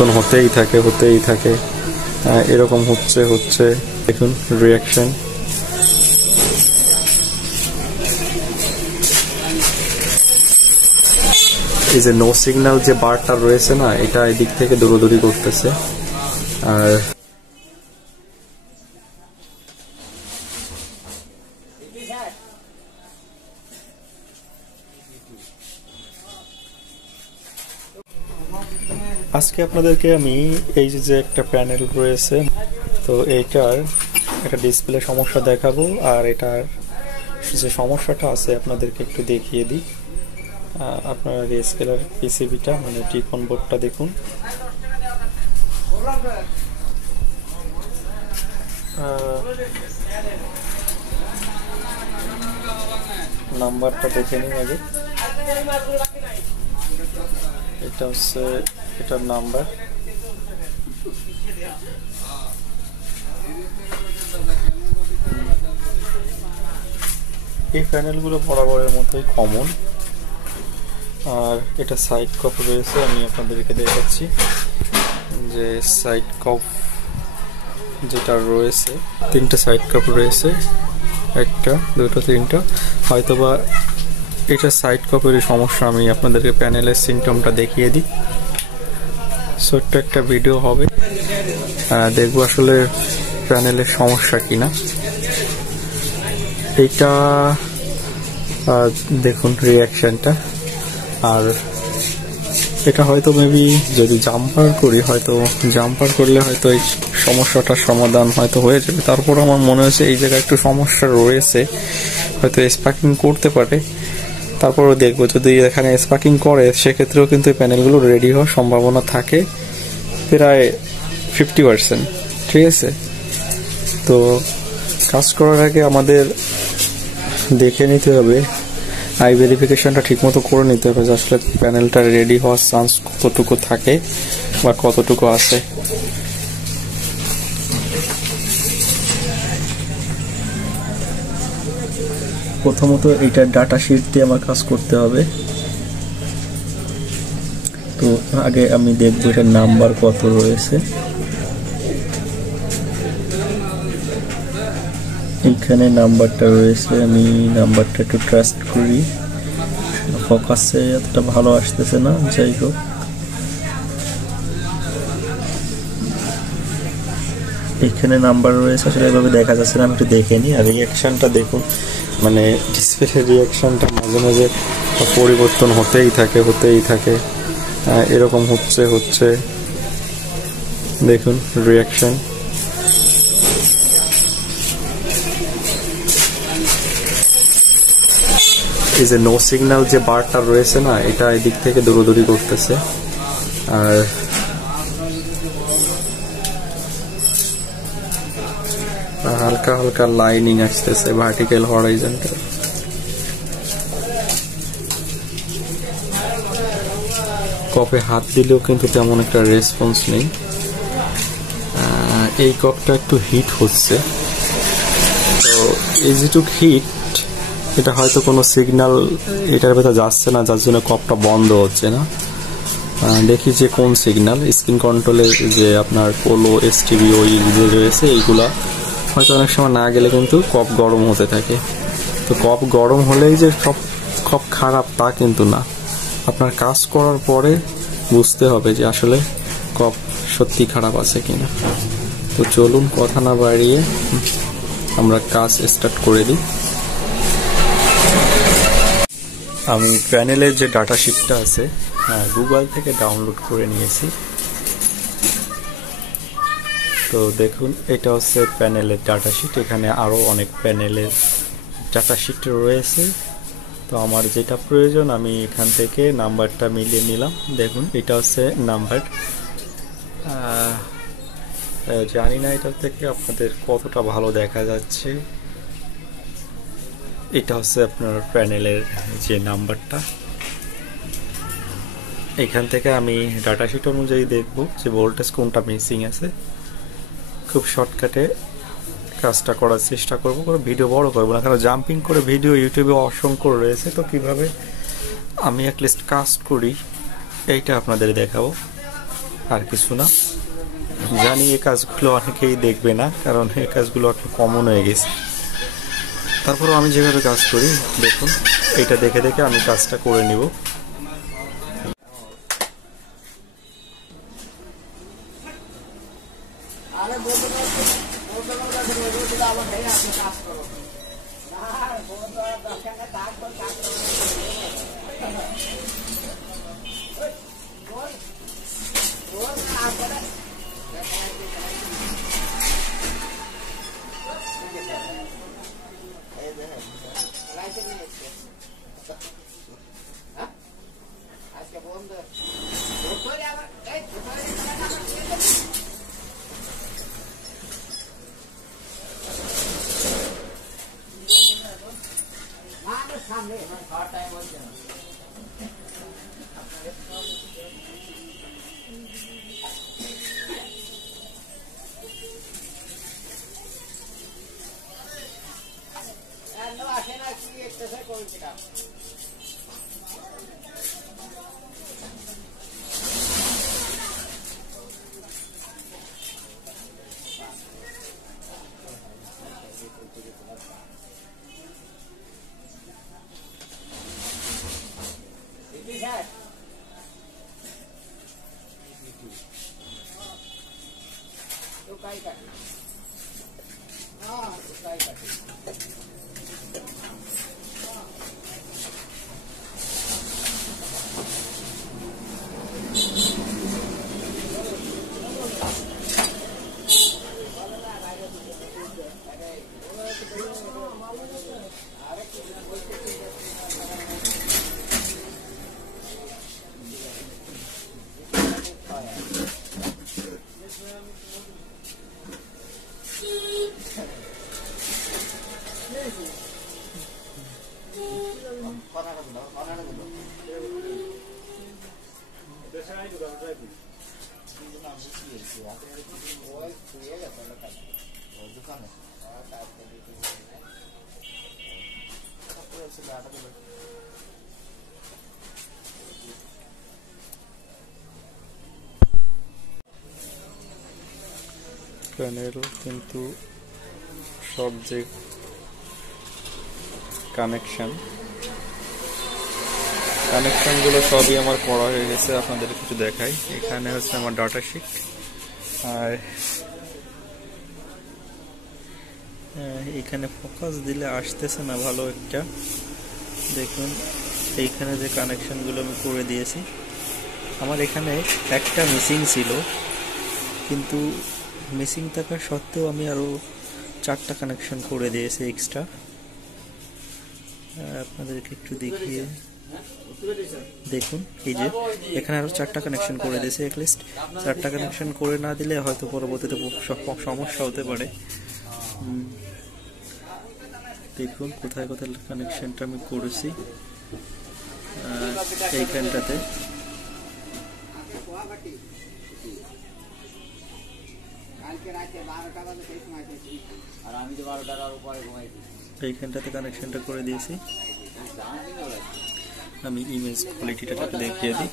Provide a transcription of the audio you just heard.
পরিবর্তন হতেই থাকে এরকম হচ্ছে দেখুন রিঅ্যাকশন। এই যে নো সিগন্যাল যে বারটা রয়েছে না, এটা এদিক থেকে দৌড়াদৌড়ি করতেছে। আর আজকে আপনাদেরকে আমি এই যে একটা প্যানেল রয়েছে, তো এইটার একটা ডিসপ্লে সমস্যা দেখাবো, আর এটার যে সমস্যাটা আছে আপনাদেরকে একটু দেখিয়ে দিই। আপনারা রিস্কেলার পিসিবিটা মানে টিকন বোর্ডটা দেখুন। নাম্বারটা দেখে নিন আগে। এটা হচ্ছে এটার নাম্বার। এই প্যানেলগুলো বরাবরের মতোই কমন। আর এটা সাইড কপ রয়েছে, আমি আপনাদেরকে দেখাচ্ছি যে সাইড কপ যেটা রয়েছে, তিনটা সাইড কাপ রয়েছে, একটা দুটো তিনটা, হয়তোবা এটা সাইড কাপেরই সমস্যা। আমি আপনাদেরকে প্যানেলের সিমটমটা দেখিয়ে দিই। ছোট্ট একটা ভিডিও হবে, দেখবো আসলে প্যানেলের সমস্যা কিনা। এইটা দেখুন রিঅ্যাকশনটা। আর এটা হয়তো মেবি যদি জাম্পার করি, হয়তো জাম্পার করলে হয়তো এই সমস্যাটার সমাধান হয়তো হয়ে যাবে। তারপর আমার মনে হচ্ছে এই জায়গায় একটু সমস্যা রয়েছে, হয়তো স্পার্কিং করতে পারে। তারপরও দেখবো, যদি এখানে স্পার্কিং করে সেক্ষেত্রেও কিন্তু এই প্যানেলগুলো রেডি হওয়ার সম্ভাবনা থাকে প্রায় 50%। ঠিক আছে, তো কাজ করার আগে আমাদের দেখে নিতে হবে, আই ভেরিফিকেশনটা ঠিক মতো করে নিতে হবে যে আসলে প্যানেলটা রেডি হওয়ার চান্স কতটুকু থাকে বা কতটুকু আছে। প্রথমত এইটার ডাটা শিট দিয়ে আমার কাজ করতে হবে। তো আগে আমি দেখবো এটার নাম্বার কত রয়েছে। এইখানে নাম্বারটা রয়েছে, আমি নাম্বারটা একটু ট্রাস্ট করি। ফোকাসে এতটা ভালো আসতেছে না, যাই হোক। এখানে নাম্বার রয়েছে, আসলে এভাবে দেখা যাচ্ছে না, আমি একটু দেখে নিই। আর রিঅ্যাকশনটা দেখুন, মানে ডিসপ্লে রিঅ্যাকশনটা মাঝে মাঝে পরিবর্তন হতেই থাকে এরকম হচ্ছে দেখুন রিঅ্যাকশন। এই যে নো সিগন্যাল যে বারটা রয়েছে না, এটা এদিক থেকে দৌড়াদৌড়ি করতেছে। আর হালকা হালকা লাইনিং আসতেছে ভার্টিক্যাল হরাইজন্টাল। কপে হাত দিলেও কিন্তু তেমন একটা রেসপন্স নেই। এই কপটা একটু হিট হচ্ছে, তো এই যেটুক হিট, এটা হয়তো কোনো সিগন্যাল এটার ভেতরে যাচ্ছে না, যার জন্য কপটা বন্ধ হচ্ছে না। দেখি যে কোন সিগন্যাল। স্ক্রিন কন্ট্রোলে যে আপনার পোলো এসটিভি ওই যে রয়েছে, এইগুলা হয়তো অনেক সময় না গেলে কিন্তু কপ গরম হতে থাকে। তো কপ গরম হলেই যে সব কপ খারাপ তা কিন্তু না, আপনার কাজ করার পরে বুঝতে হবে যে আসলে কপ সত্যি খারাপ আছে কিনা। তো চলুন কথা না বাড়িয়ে আমরা কাজ স্টার্ট করে দিই। আমি প্যানেলের যে ডাটা শিটটা আছে গুগল থেকে ডাউনলোড করে নিয়েছি। তো দেখুন এটা হচ্ছে প্যানেলের ডাটা শিট, এখানে আরও অনেক প্যানেলের ডাটা শিট রয়েছে। তো আমার যেটা প্রয়োজন আমি এখান থেকে নাম্বারটা মিলিয়ে নিলাম। দেখুন এটা হচ্ছে নাম্বার। জানি না এটা থেকে আপনাদের কতটা ভালো দেখা যাচ্ছে। এটা হচ্ছে আপনার প্যানেলের যে নাম্বারটা। এখান থেকে আমি ডাটা শিট অনুযায়ী দেখব যে ভোল্টেজ কোনটা মিসিং আছে। খুব শর্টকাটে কাজটা করার চেষ্টা করব, কোনো ভিডিও বড় করবো না, কারণ জাম্পিং করে ভিডিও ইউটিউবে অসংখ্য রয়েছে। তো কিভাবে আমি অ্যাটলিস্ট কাজ করি এইটা আপনাদের দেখাবো। আর কিছু না। জানি এই কাজগুলো অনেকেই দেখবে না, কারণ এই কাজগুলো একটু কমন হয়ে গেছে। তারপরও আমি যেভাবে কাজ করি দেখুন, এটা দেখে দেখে আমি কাজটা করে নিব। প্যানেল কিন্তু সব যে কানেকশনগুলো সবই আমার করা হয়ে গেছে। আপনাদের কিছু দেখাই, এখানে হচ্ছে আমার ডাটা শিট, আর এখানে ফোকাস দিলে আসতেছে না ভালো একটা। দেখুন এইখানে যে কানেকশনগুলো আমি করে দিয়েছি, আমার এখানে একটা মিসিং ছিল, কিন্তু মিসিং থাকা সত্ত্বেও আমি আরো 4টা কানেকশন করে দিয়েছি এক্সট্রা। আপনাদেরকে একটু দেখিয়ে দেখুন, এই যে এখানে আরো 4টা কানেকশন করে দিয়েছি। অ্যাটলিস্ট 4টা কানেকশন করে না দিলে হয়তো পরবর্তীতে সমস্যা হতে পারে। দেখুন কোথায় কোথায় কানেকশনটা আমি করেছি। এইখানটাতে এইখানটাতে কানেকশনটা করে দিয়েছি। আমি ইমেজ কোয়ালিটিটা দেখিয়ে দিই।